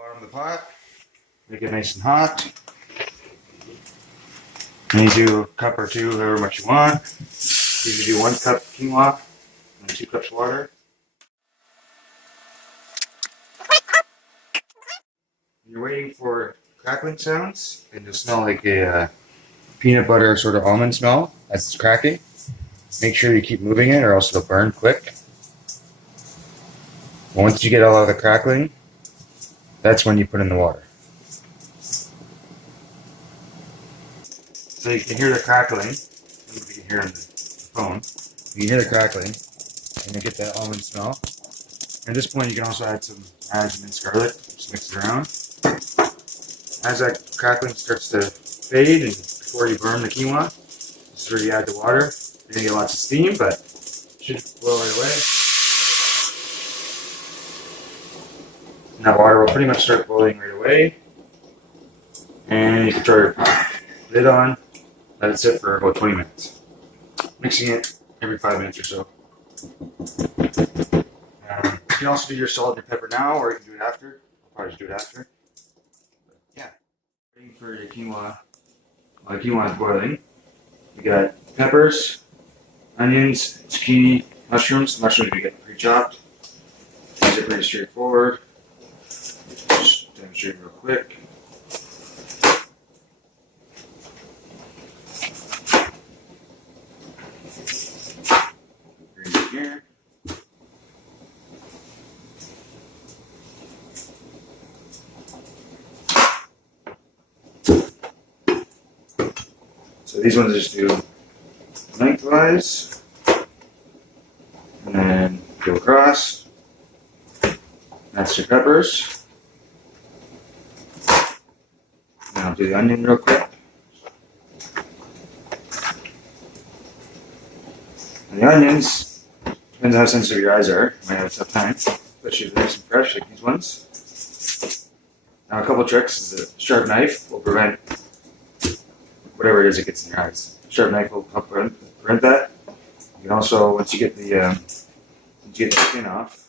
bottom of the pot, make it nice and hot. And you do a cup or two, however much you want. You can do 1 cup quinoa and 2 cups water. You're waiting for crackling sounds, and you'll smell like a peanut butter sort of almond smell as it's cracking. Make sure you keep moving it or else it'll burn quick. Once you get all of the crackling, that's when you put in the water. So you can hear the crackling. I don't know if you can hear on the phone. You can hear the crackling, and you get that almond smell. At this point, you can also add some minced garlic. Just mix it around. As that crackling starts to fade, and before you burn the quinoa, this is where you add the water. You're gonna get lots of steam, but it should boil right away. And that water will pretty much start boiling right away. And you can throw your lid on. Let it sit for about 20 minutes. Mixing it every 5 minutes or so. You can also do your salt and your pepper now, or you can do it after. I'll probably just do it after. But yeah. Waiting for your quinoa. While the quinoa is boiling, you got peppers, onions, zucchini, mushrooms. Mushrooms you get pre-chopped. These are pretty straightforward. Just demonstrate real quick. Here. So these ones just do lengthwise, and then go across. That's your peppers. Now I'll do the onion real quick. And the onions, depends on how sensitive your eyes are. You might have a tough time, especially if they're nice and fresh like these ones. Now a couple tricks is a sharp knife will prevent whatever it is that gets in your eyes. Sharp knife will help prevent that. You can also, once you get the skin off,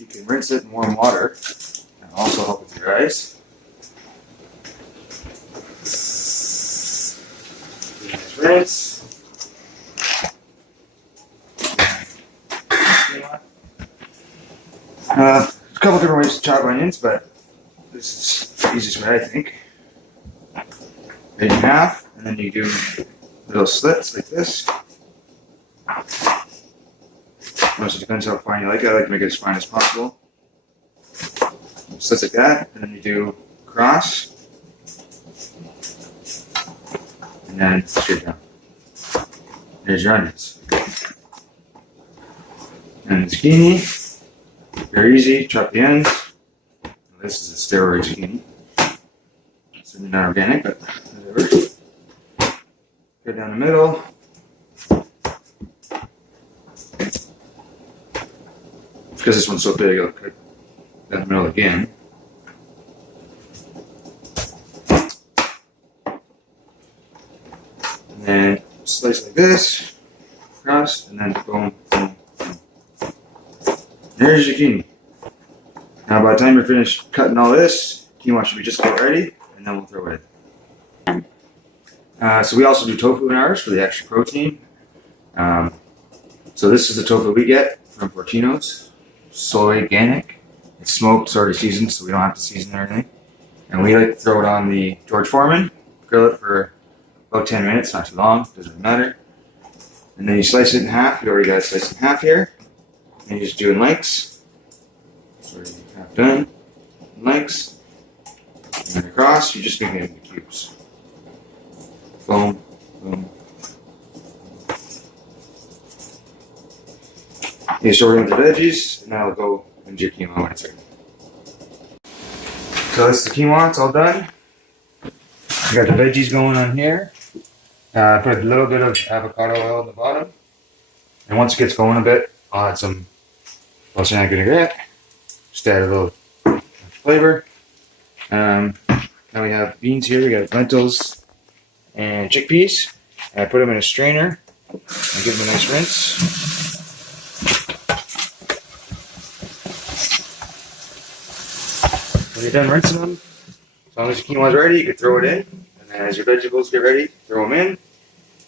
you can rinse it in warm water. And also help with your eyes. Nice rinse. A couple different ways to chop onions, but this is the easiest way, I think. Cut it in half, and then you do little slits like this. Also depends how fine you like it. I like to make it as fine as possible. Slits like that, and then you do cross, and then straight down. There's your onions. And the zucchini. Very easy, chop the ends. This is a steroid zucchini. It's not organic, but whatever. Cut down the middle. Because this one's so big, I'll cut down the middle again. And then slice like this, across, and then boom, boom. There's your zucchini. Now by the time you're finished cutting all this, quinoa should be just about ready, and then we'll throw it in. So we also do tofu in ours for the extra protein. So this is the tofu we get from Fortino's. Soy organic. It's smoked, it's already seasoned, so we don't have to season it or anything. And we like to throw it on the George Foreman, grill it for about 10 minutes, not too long, doesn't matter. And then you slice it in half. You already got it sliced in half here. And you just do it in lengths. So you're half done. In lengths. And then across, you just make it into cubes. Boom, boom. You sort into the veggies, and that'll go into your quinoa when it's ready. So this is the quinoa, it's all done. You got the veggies going on here. Put a little bit of avocado oil on the bottom. And once it gets going a bit, I'll add some balsamic vinaigrette. Just add a little flavor. Now we have beans here. We got lentils and chickpeas. I put them in a strainer and give them a nice rinse. you're done rinsing them, as long as your quinoa is ready, you can throw it in. And then as your vegetables get ready, throw them in.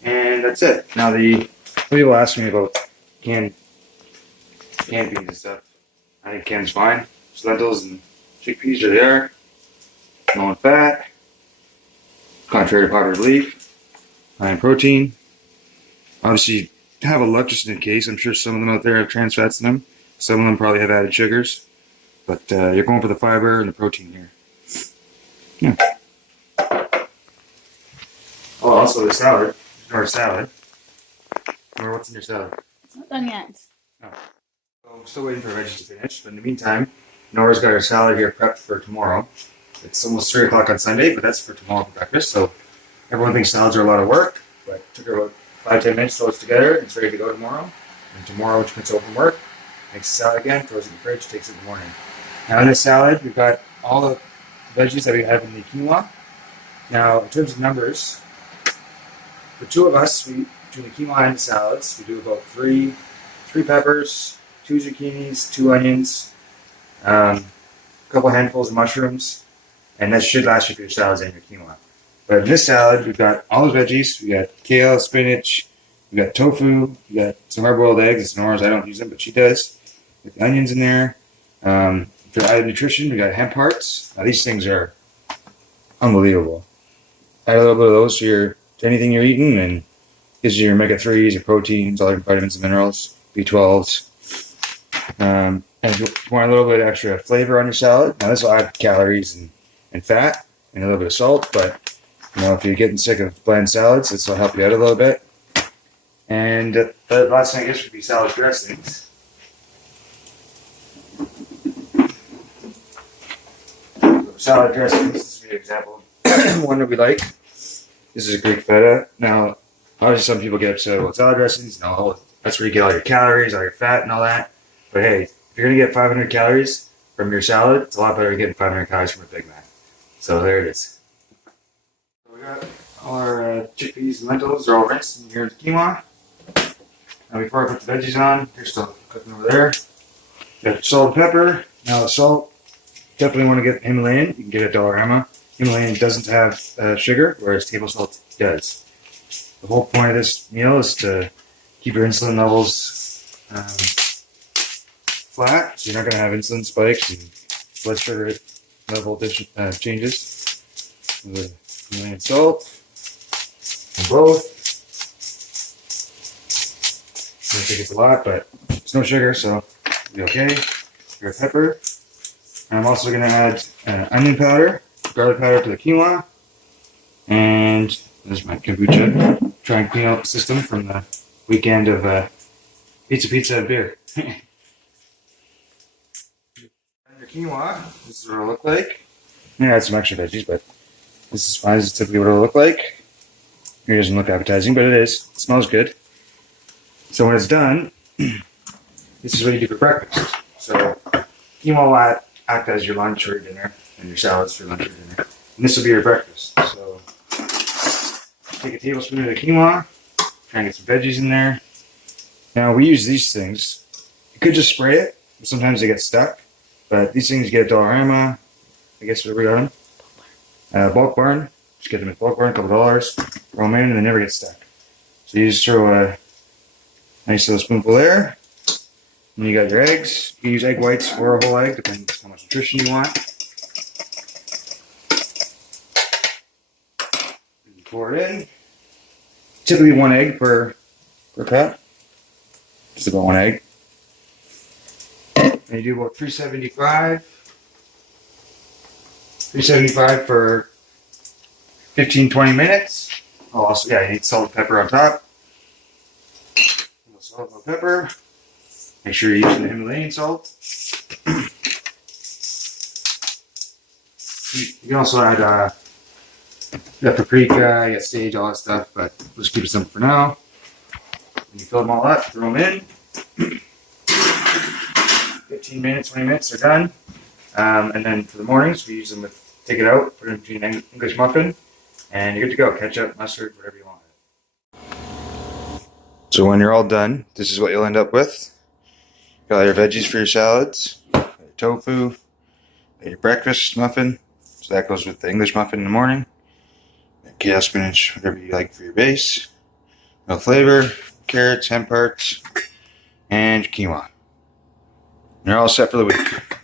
And that's it. Now people ask me about canned beans and stuff. I think canned's fine. Just lentils and chickpeas are there. Low in fat. Contrary to popular belief. High in protein. Obviously, have a look just in case. I'm sure some of them out there have trans fats in them. Some of them probably have added sugars. But you're going for the fiber and the protein here. Yeah. Oh, also the salad. Or salad. Or what's in your salad? It's not done yet. Oh. So I'm still waiting for veggies to finish. But in the meantime, Nora's got her salad here prepped for tomorrow. It's almost 3 o'clock on Sunday, but that's for tomorrow for breakfast. So everyone thinks salads are a lot of work, but it took her about 5-10 minutes to throw it together. And it's ready to go tomorrow. And tomorrow, when she comes home from work, makes the salad again, throws it in the fridge, takes it in the morning. Now in this salad, we've got all the veggies that we have in the quinoa. Now, in terms of numbers, for 2 of us, between the quinoa and the salads, we do about three peppers, 2 zucchinis, 2 onions, a couple handfuls of mushrooms, and that should last you for your salads and your quinoa. But in this salad, we've got all the veggies. We got kale, spinach, we got tofu, we got some hard-boiled eggs. It's Nora's. I don't use them, but she does. With the onions in there. For added nutrition, we got hemp hearts. Now these things are unbelievable. Add a little bit of those to anything you're eating, and gives you your omega-3s, your proteins, all your vitamins and minerals, B12s. And if you want a little bit extra flavor on your salad, now this will add calories and fat and a little bit of salt, but if you're getting sick of bland salads, this will help you out a little bit. And the last thing I guess would be salad dressings. Salad dressings, this is an example of one that we like. This is a Greek feta. Now, obviously some people get upset about salad dressings. No, that's where you get all your calories, all your fat and all that. But hey, if you're going to get 500 calories from your salad, it's a lot better than getting 500 calories from a Big Mac. So there it is. So we got all our chickpeas and lentils. They're all rinsed, and here's the quinoa. Now before I put the veggies on, they're still cooking over there. Got salt and pepper. Now the salt, definitely want to get Himalayan. You can get it at Dollarama. Himalayan doesn't have sugar, whereas table salt does. The whole point of this meal is to keep your insulin levels flat, so you're not going to have insulin spikes and blood sugar level changes. The Himalayan salt, and both. I think it's a lot, but it's no sugar, so it'll be okay. Your pepper. And I'm also going to add onion powder, garlic powder to the quinoa. And there's my kombucha. Try and clean out the system from the weekend of pizza, and beer. And your quinoa, this is what it'll look like. I'm going to add some extra veggies, but this is fine. This is typically what it'll look like. It doesn't look appetizing, but it is. It smells good. So when it's done, this is what you do for breakfast. So quinoa will act as your lunch or your dinner, and your salads for lunch or dinner. And this will be your breakfast. So take a tablespoon of the quinoa, try and get some veggies in there. Now we use these things. You could just spray it, but sometimes they get stuck. But these things you get at Dollarama, I guess where we got them. Bulk Barn, just get them at Bulk Barn, $2, throw them in, and they never get stuck. So you just throw a nice little spoonful there. And you got your eggs. You can use egg whites or a whole egg, depending on how much nutrition you want. You pour it in. Typically 1 egg per cup. Just about 1 egg. And you do about 375 for 15-20 minutes. Oh, also, yeah, you need salt and pepper on top. Salt and pepper. Make sure you're using the Himalayan salt. You can also add the paprika, you got sage, all that stuff, but we'll just keep it simple for now. When you fill them all up, throw them in. 15 minutes, 20 minutes, they're done. And then for the mornings, we use them with, take it out, put it into an English muffin, and you're good to go. Ketchup, mustard, whatever you want. So when you're all done, this is what you'll end up with. Got all your veggies for your salads, your tofu, Your breakfast muffin, so that goes with the English muffin in the morning. Kale spinach, whatever you like for your base. No flavor, carrots, hemp hearts, and quinoa. You're all set for the week.